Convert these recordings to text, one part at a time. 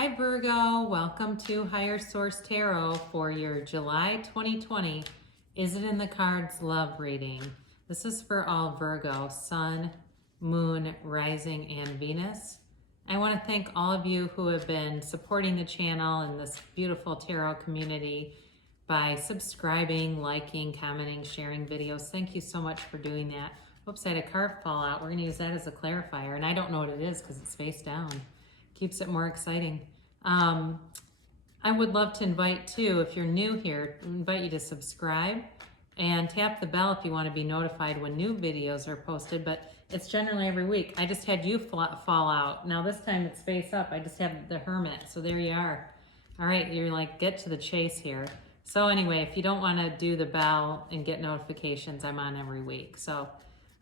Hi Virgo, welcome to Higher Source Tarot for your July 2020 Is It in the Cards Love reading. This is for all Virgo, Sun, Moon, Rising, and Venus. I want to thank all of you who have been supporting the channel and this beautiful tarot community by subscribing, liking, commenting, sharing videos. Thank you so much for doing that. Oops, I had a card fall out. We're going to use that as a clarifier, and I don't know what it is because it's face down. Keeps it more exciting. I would love to invite too, if you're new here, invite you to subscribe and tap the bell if you want to be notified when new videos are posted, but it's generally every week. I just had you fall out. Now this time it's face up. I just have the Hermit, so there you are. All right, you're like, get to the chase here. So anyway, if you don't want to do the bell and get notifications, I'm on every week. So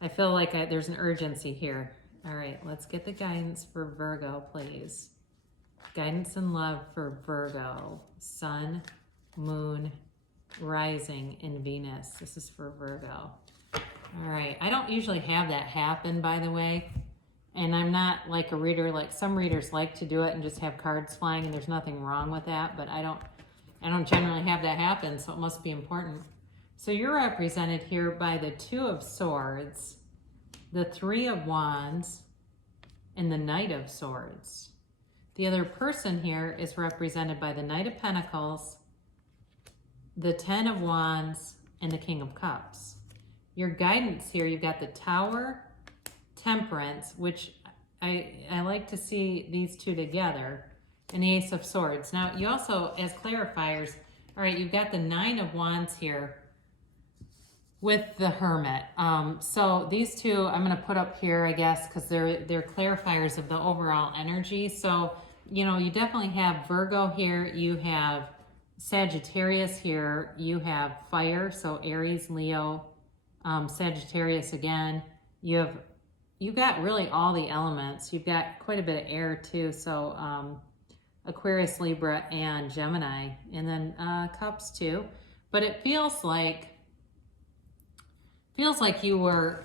I feel like there's an urgency here. All right, let's get the guidance for Virgo, please. Guidance and love for Virgo, Sun, Moon, Rising, and Venus. This is for Virgo. All right, I don't usually have that happen, by the way, and I'm not like a reader, like some readers like to do it and just have cards flying, and there's nothing wrong with that, but I don't generally have that happen, so it must be important. So you're represented here by the Two of Swords, the Three of Wands, and the Knight of Swords. The other person here is represented by the Knight of Pentacles, the Ten of Wands, and the King of Cups. Your guidance here, you've got the Tower, Temperance, which I like to see these two together, and the Ace of Swords. Now, you also, as clarifiers, all right, you've got the Nine of Wands here with the Hermit. So these two I'm going to put up here, I guess, because they're clarifiers of the overall energy. So, you know, you definitely have Virgo here, you have Sagittarius here, you have fire, so Aries, Leo, Sagittarius again. You've got really all the elements. You've got quite a bit of air too, so Aquarius, Libra, and Gemini, and then Cups too. But it feels like you were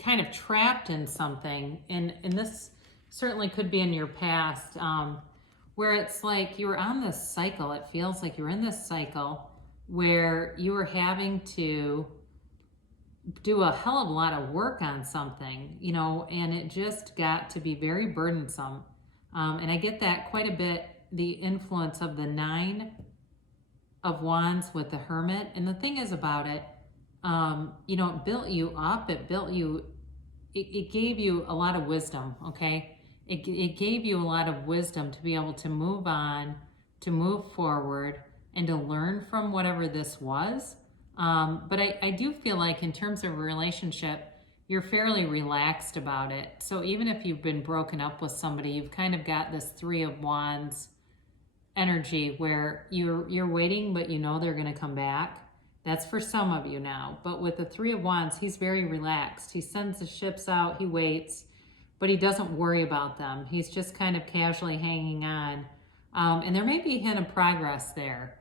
kind of trapped in something, and this certainly could be in your past, where it's like you were on this cycle. It feels like you're in this cycle where you were having to do a hell of a lot of work on something, you know, and it just got to be very burdensome. And I get that quite a bit, the influence of the Nine of Wands with the Hermit. And the thing is about it, you know, it built you up, it gave you a lot of wisdom, okay? It gave you a lot of wisdom to be able to move on, to move forward, and to learn from whatever this was. But I do feel like in terms of a relationship, you're fairly relaxed about it. So even if you've been broken up with somebody, you've kind of got this Three of Wands energy where you're waiting, but you know they're going to come back. That's for some of you now. But with the Three of Wands, he's very relaxed. He sends the ships out, he waits, but he doesn't worry about them. He's just kind of casually hanging on. And there may be a hint of progress there.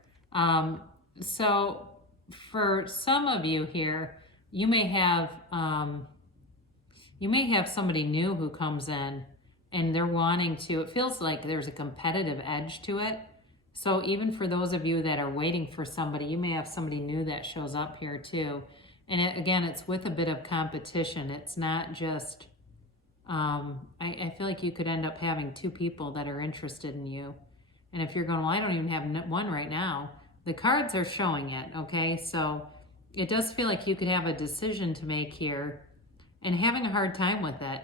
So for some of you here, you may have somebody new who comes in and they're wanting to, it feels like there's a competitive edge to it. So even for those of you that are waiting for somebody, you may have somebody new that shows up here too. And again, it's with a bit of competition. It's not just, I feel like you could end up having two people that are interested in you. And if you're going, well, I don't even have one right now, the cards are showing it, okay? So it does feel like you could have a decision to make here and having a hard time with it,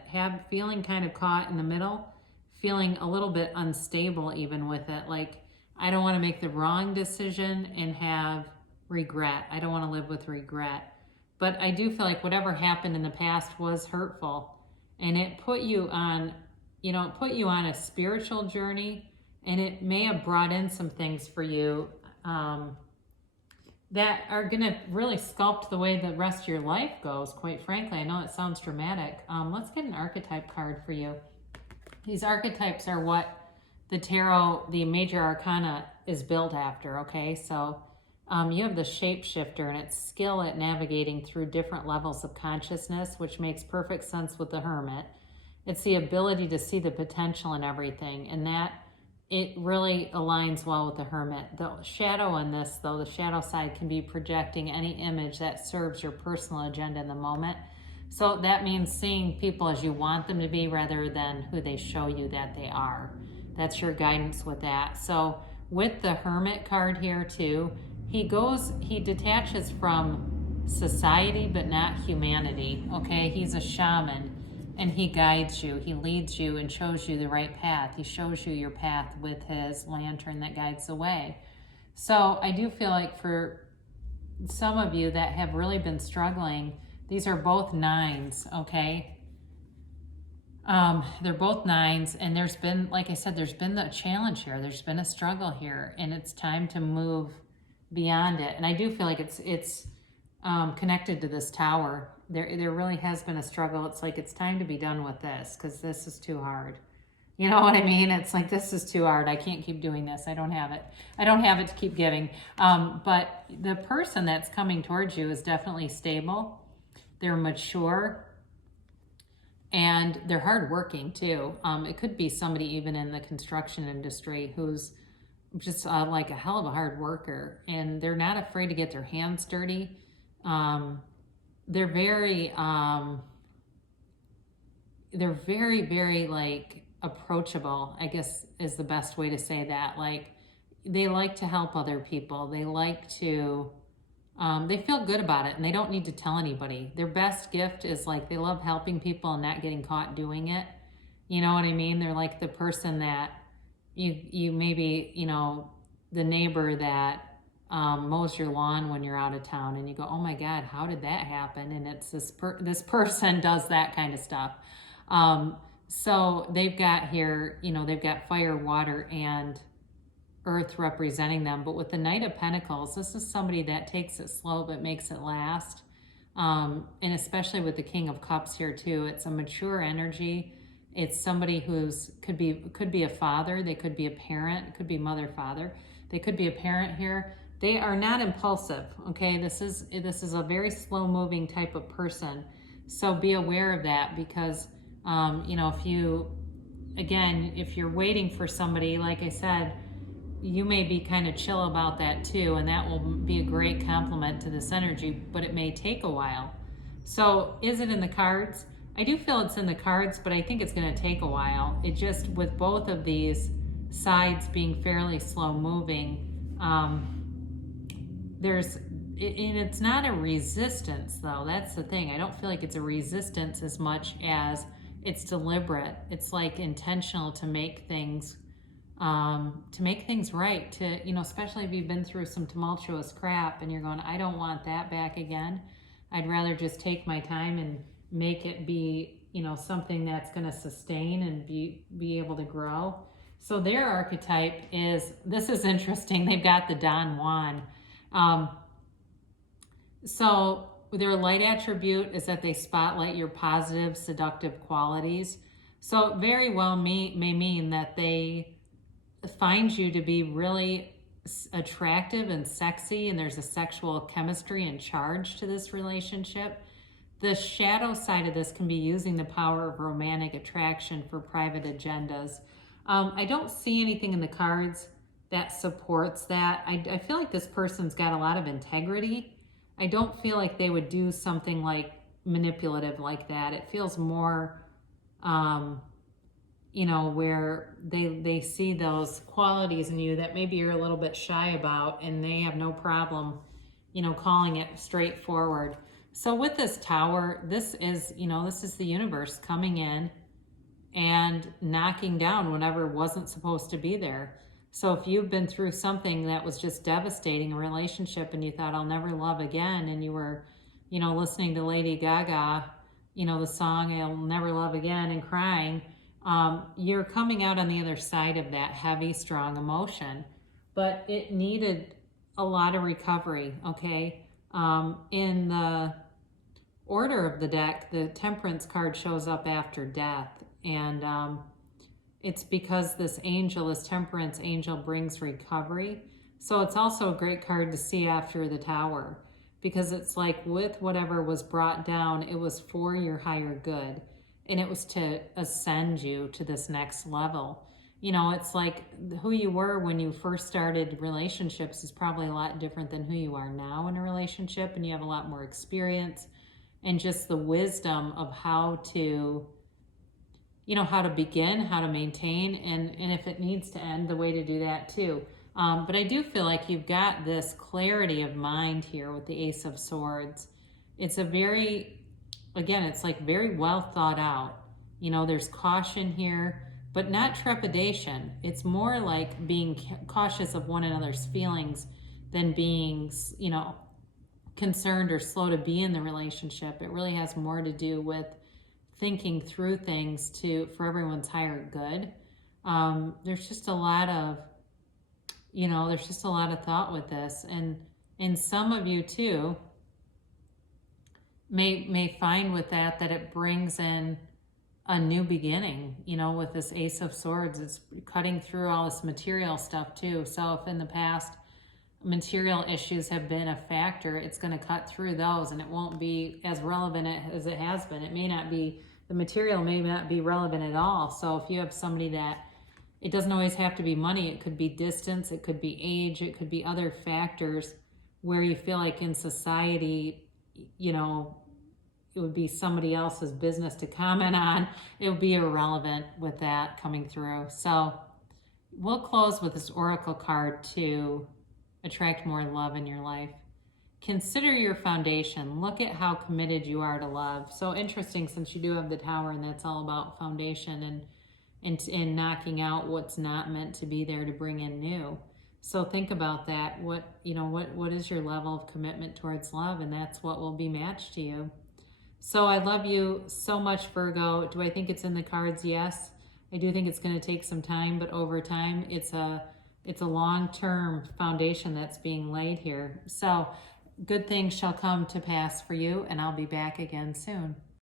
feeling kind of caught in the middle, feeling a little bit unstable even with it, like, I don't want to make the wrong decision and have regret. I don't want to live with regret. But I do feel like whatever happened in the past was hurtful. And it put you on, you know, it put you on a spiritual journey. And it may have brought in some things for you that are going to really sculpt the way the rest of your life goes, quite frankly. I know it sounds dramatic. Let's get an archetype card for you. These archetypes are what the tarot, the major arcana, is built after, okay? So you have the shapeshifter, and it's skill at navigating through different levels of consciousness, which makes perfect sense with the Hermit. It's the ability to see the potential in everything, and that it really aligns well with the Hermit. The shadow in this, though, the shadow side can be projecting any image that serves your personal agenda in the moment. So that means seeing people as you want them to be rather than who they show you that they are. That's your guidance with that. So with the Hermit card here too, he detaches from society but not humanity, okay? He's a shaman. And he guides you, he leads you and shows you the right path. He shows you your path with his lantern that guides the way. So I do feel like for some of you that have really been struggling, these are both nines, okay? They're both nines, and there's been, like I said, there's been a challenge here. There's been a struggle here, and it's time to move beyond it. And I do feel like it's connected to this tower. There really has been a struggle. It's like it's time to be done with this because this is too hard. You know what I mean? It's like, this is too hard. I can't keep doing this. I don't have it. I don't have it to keep giving. But the person that's coming towards you is definitely stable. They're mature. And they're hardworking too. It could be somebody even in the construction industry who's just like a hell of a hard worker. And they're not afraid to get their hands dirty. They're very, very like approachable, I guess is the best way to say that. Like, they like to help other people. They like to, they feel good about it and they don't need to tell anybody. Their best gift is like, they love helping people and not getting caught doing it. You know what I mean? They're like the person that you maybe, you know, the neighbor that mows your lawn when you're out of town and you go, oh my God, how did that happen? And it's this person does that kind of stuff. So they've got here, you know, they've got fire, water, and earth representing them. But with the Knight of Pentacles, this is somebody that takes it slow but makes it last. And especially with the King of Cups here too, it's a mature energy. It's somebody who's could be a father, they could be a parent, it could be mother, father, they could be a parent here. They are not impulsive, okay? This is a very slow-moving type of person. So be aware of that because, you know, if you're waiting for somebody, like I said, you may be kind of chill about that too, and that will be a great compliment to this energy, but it may take a while. So is it in the cards? I do feel it's in the cards, but I think it's going to take a while. It just, with both of these sides being fairly slow-moving, it's not a resistance though. That's the thing. I don't feel like it's a resistance as much as it's deliberate. It's like intentional to make things right, to, you know, especially if you've been through some tumultuous crap and you're going, I don't want that back again. I'd rather just take my time and make it be, you know, something that's going to sustain and be able to grow. So their archetype is, this is interesting. They've got the Don Juan. So their light attribute is that they spotlight your positive, seductive qualities. So it very well may mean that they find you to be really attractive and sexy, and there's a sexual chemistry and charge to this relationship. The shadow side of this can be using the power of romantic attraction for private agendas. I don't see anything in the cards that supports that. I feel like this person's got a lot of integrity. I don't feel like they would do something like manipulative like that. It feels more, you know, where they see those qualities in you that maybe you're a little bit shy about, and they have no problem, you know, calling it straightforward. So with this tower, this is the universe coming in and knocking down whatever wasn't supposed to be there. So if you've been through something that was just devastating, a relationship, and you thought, I'll never love again, and you were, you know, listening to Lady Gaga, you know, the song, I'll Never Love Again, and crying, you're coming out on the other side of that heavy, strong emotion. But it needed a lot of recovery, okay? In the order of the deck, the Temperance card shows up after death, and it's because this Temperance angel, brings recovery. So it's also a great card to see after the Tower, because it's like, with whatever was brought down, it was for your higher good, and it was to ascend you to this next level. you know, it's like who you were when you first started relationships is probably a lot different than who you are now in a relationship, and you have a lot more experience and just the wisdom of how to, you know, how to begin, how to maintain, and if it needs to end, the way to do that too. But I do feel like you've got this clarity of mind here with the Ace of Swords. It's a very, again, it's like very well thought out. You know, there's caution here, but not trepidation. It's more like being cautious of one another's feelings than being, you know, concerned or slow to be in the relationship. It really has more to do with thinking through things for everyone's higher good. There's just a lot of, you know, there's just a lot of thought with this, and some of you too may find with that it brings in a new beginning. You know, with this Ace of Swords, it's cutting through all this material stuff too. So if in the past material issues have been a factor, it's going to cut through those, and it won't be as relevant as it has been. It may not be, the material may not be relevant at all. So if you have somebody that, it doesn't always have to be money, it could be distance, it could be age, it could be other factors where you feel like in society, you know, it would be somebody else's business to comment on. It would be irrelevant with that coming through. So we'll close with this Oracle card to attract more love in your life. Consider your foundation. Look at how committed you are to love. So interesting, since you do have the Tower, and that's all about foundation and knocking out what's not meant to be there to bring in new. So think about that. What is your level of commitment towards love? And that's what will be matched to you. So I love you so much, Virgo. Do I think it's in the cards? Yes. I do think it's going to take some time, but over time, it's a long-term foundation that's being laid here. So good things shall come to pass for you, and I'll be back again soon.